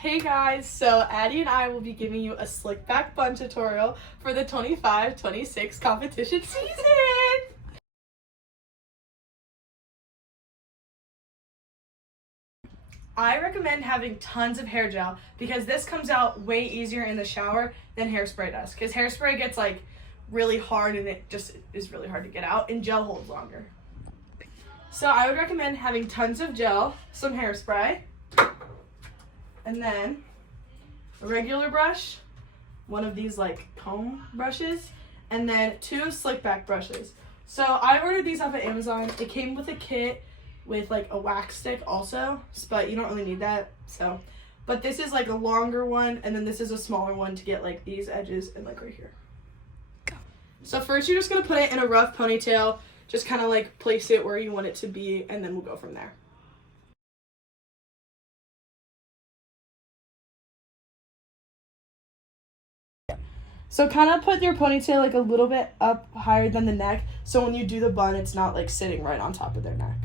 Hey guys, so Addie and I will be giving you a slick back bun tutorial for the 25-26 competition season. I recommend having tons of hair gel because this comes out way easier in the shower than hairspray does, because hairspray gets like really hard and it just is really hard to get out, and gel holds longer. So I would recommend having tons of gel, some hairspray, and then a regular brush, one of these like comb brushes, and then 2 slick back brushes. So I ordered these off of Amazon. It came with a kit with like a wax stick also, but you don't really need that. But this is like a longer one, and then this is a smaller one to get like these edges and like right here. So first you're just gonna put it in a rough ponytail, just kind of like place it where you want it to be, and then we'll go from there. So kind of put your ponytail like a little bit up higher than the neck, so when you do the bun, it's not like sitting right on top of their neck.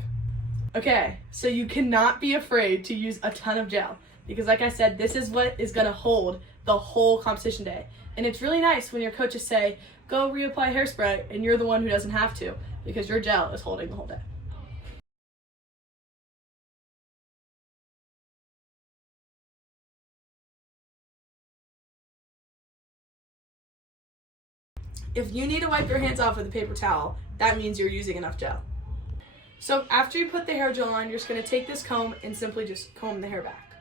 Okay, so you cannot be afraid to use a ton of gel, because like I said, this is what is gonna hold the whole competition day. And it's really nice when your coaches say, go reapply hairspray, and you're the one who doesn't have to, because your gel is holding the whole day. If you need to wipe your hands off with a paper towel, that means you're using enough gel. So after you put the hair gel on, you're just going to take this comb and simply just comb the hair back.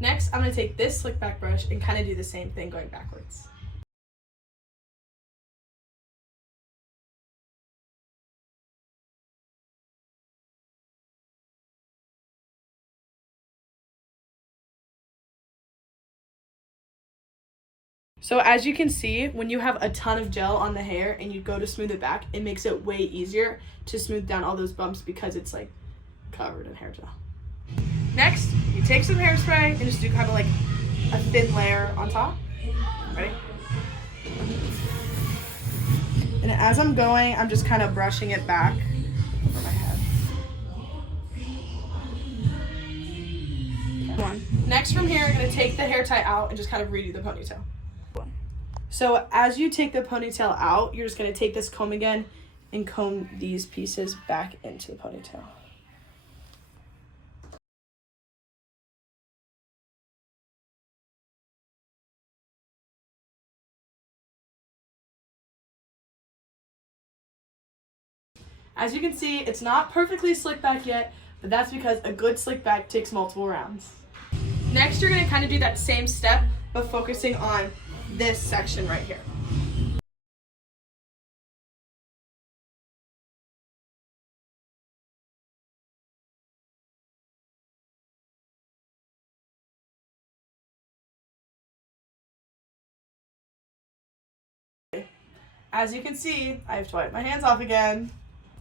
Next, I'm going to take this slick back brush and kind of do the same thing going backwards. So as you can see, when you have a ton of gel on the hair and you go to smooth it back, it makes it way easier to smooth down all those bumps because it's like covered in hair gel. Next, you take some hairspray and just do kind of like a thin layer on top. Ready? And as I'm going, I'm just kind of brushing it back over my head. Next from here, I'm going to take the hair tie out and just kind of redo the ponytail. So as you take the ponytail out, you're just going to take this comb again and comb these pieces back into the ponytail. As you can see, it's not perfectly slicked back yet, but that's because a good slick back takes multiple rounds. Next, you're going to kind of do that same step, but focusing on this section right here. As you can see, I have to wipe my hands off again.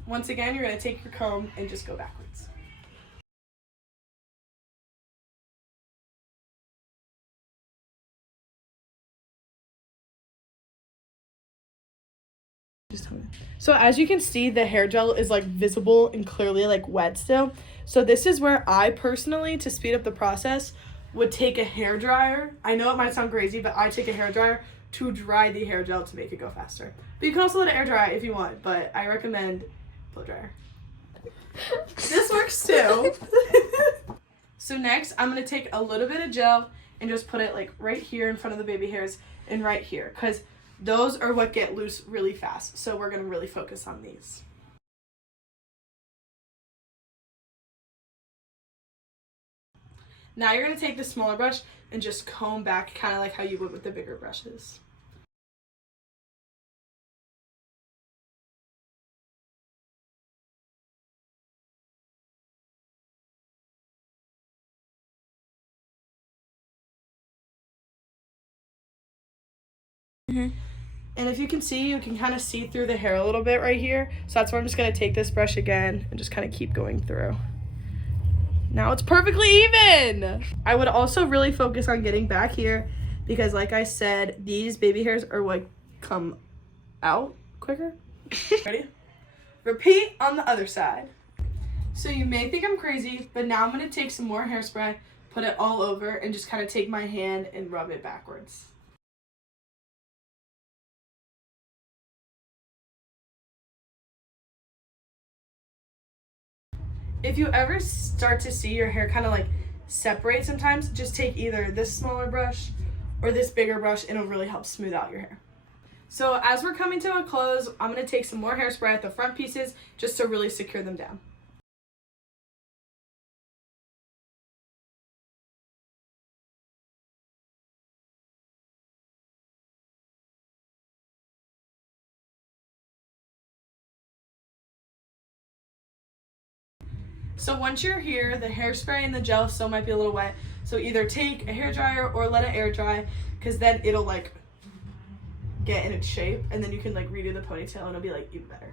Once again, you're going to take your comb and just go backwards. So as you can see, the hair gel is like visible and clearly like wet still. So this is where I personally, to speed up the process, would take a hair dryer. I know it might sound crazy, but I take a hair dryer to dry the hair gel to make it go faster. But you can also let it air dry if you want, but I recommend blow dryer. This works too. So next, I'm gonna take a little bit of gel and just put it like right here in front of the baby hairs and right here, because those are what get loose really fast. So we're gonna really focus on these. Now you're gonna take the smaller brush and just comb back, kind of like how you would with the bigger brushes. And if you can see, you can kind of see through the hair a little bit right here. So that's where I'm just going to take this brush again and just kind of keep going through. Now it's perfectly even. I would also really focus on getting back here because like I said, these baby hairs are like come out quicker. Ready? Repeat on the other side. So you may think I'm crazy, but now I'm going to take some more hairspray, put it all over, and just kind of take my hand and rub it backwards. If you ever start to see your hair kind of like separate sometimes, just take either this smaller brush or this bigger brush and it'll really help smooth out your hair. So as we're coming to a close, I'm going to take some more hairspray at the front pieces just to really secure them down. So once you're here, the hairspray and the gel still might be a little wet. So either take a hair dryer or let it air dry, because then it'll like get in its shape, and then you can like redo the ponytail and it'll be like even better.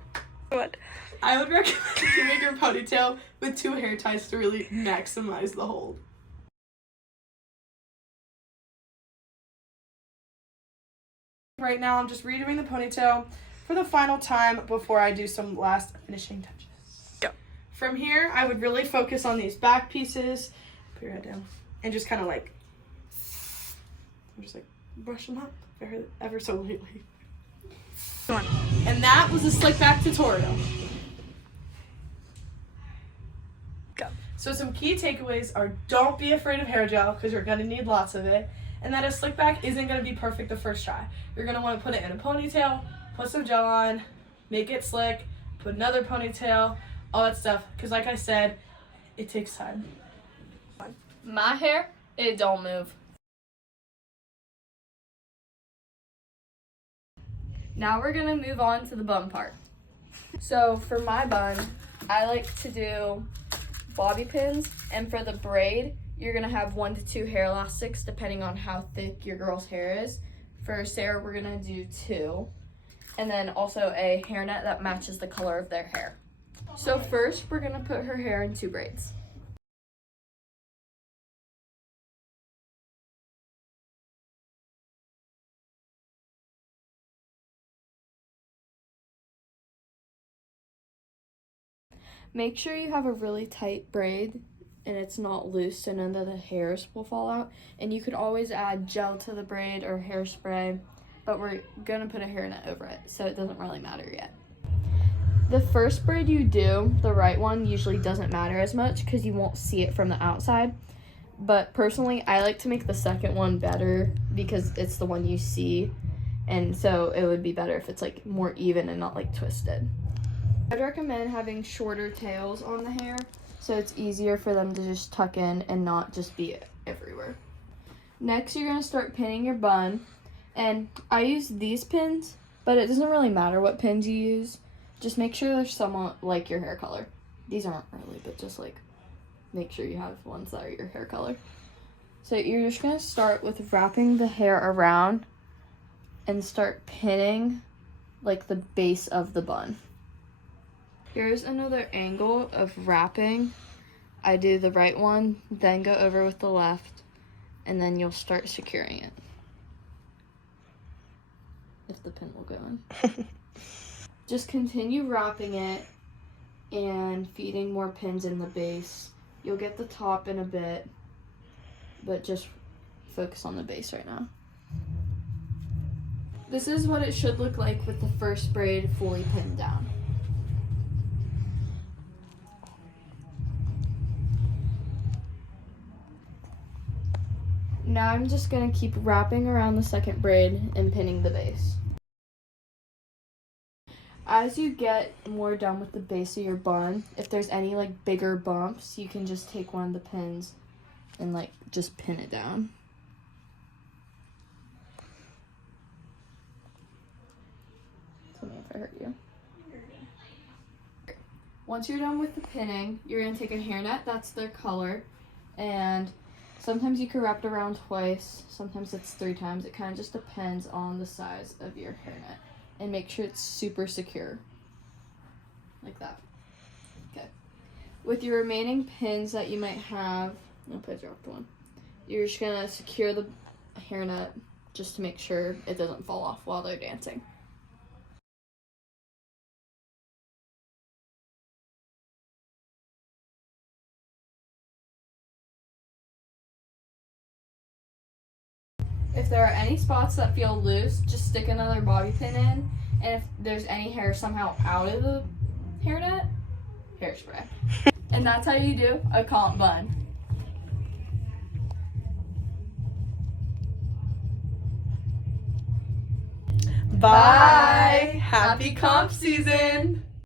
What? I would recommend doing your ponytail with 2 hair ties to really maximize the hold. Right now I'm just redoing the ponytail for the final time before I do some last finishing touches. From here, I would really focus on these back pieces. Put your head down. And just kind of like, brush them up ever so lightly. Come on. And that was a slick back tutorial. Go. So some key takeaways are don't be afraid of hair gel because you're going to need lots of it. And that a slick back isn't going to be perfect the first try. You're going to want to put it in a ponytail, put some gel on, make it slick, put another ponytail, all that stuff, because like I said, it takes time. My hair, it don't move. Now we're gonna move on to the bun part. So for my bun, I like to do bobby pins, and for the braid, you're gonna have 1 to 2 hair elastics depending on how thick your girl's hair is. For Sarah, we're gonna do 2, and then also a hairnet that matches the color of their hair. So first, we're gonna put her hair in 2 braids. Make sure you have a really tight braid and it's not loose so none of the hairs will fall out. And you could always add gel to the braid or hairspray, but we're gonna put a hairnet over it, so it doesn't really matter yet. The first braid you do, the right one, usually doesn't matter as much because you won't see it from the outside. But personally, I like to make the second one better because it's the one you see. And so it would be better if it's like more even and not like twisted. I'd recommend having shorter tails on the hair so it's easier for them to just tuck in and not just be everywhere. Next, you're going to start pinning your bun. And I use these pins, but it doesn't really matter what pins you use. Just make sure they're somewhat like your hair color. These aren't really, but just like make sure you have ones that are your hair color. So you're just gonna start with wrapping the hair around and start pinning like the base of the bun. Here's another angle of wrapping. I do the right one, then go over with the left, and then you'll start securing it. If the pin will go in. Just continue wrapping it and feeding more pins in the base. You'll get the top in a bit, but just focus on the base right now. This is what it should look like with the first braid fully pinned down. Now I'm just gonna keep wrapping around the second braid and pinning the base. As you get more done with the base of your bun, if there's any like bigger bumps, you can just take one of the pins and like just pin it down. Tell me if I hurt you. Once you're done with the pinning, you're gonna take a hairnet, that's their color, and sometimes you can wrap it around twice, sometimes it's 3 times. It kind of just depends on the size of your hairnet. And make sure it's super secure. Like that. Okay. With your remaining pins that you might have, nope, I dropped one. You're just gonna secure the hairnet just to make sure it doesn't fall off while they're dancing. If there are any spots that feel loose, just stick another bobby pin in, and if there's any hair somehow out of the hairnet, hairspray. And that's how you do a comp bun. Bye. Happy comp season.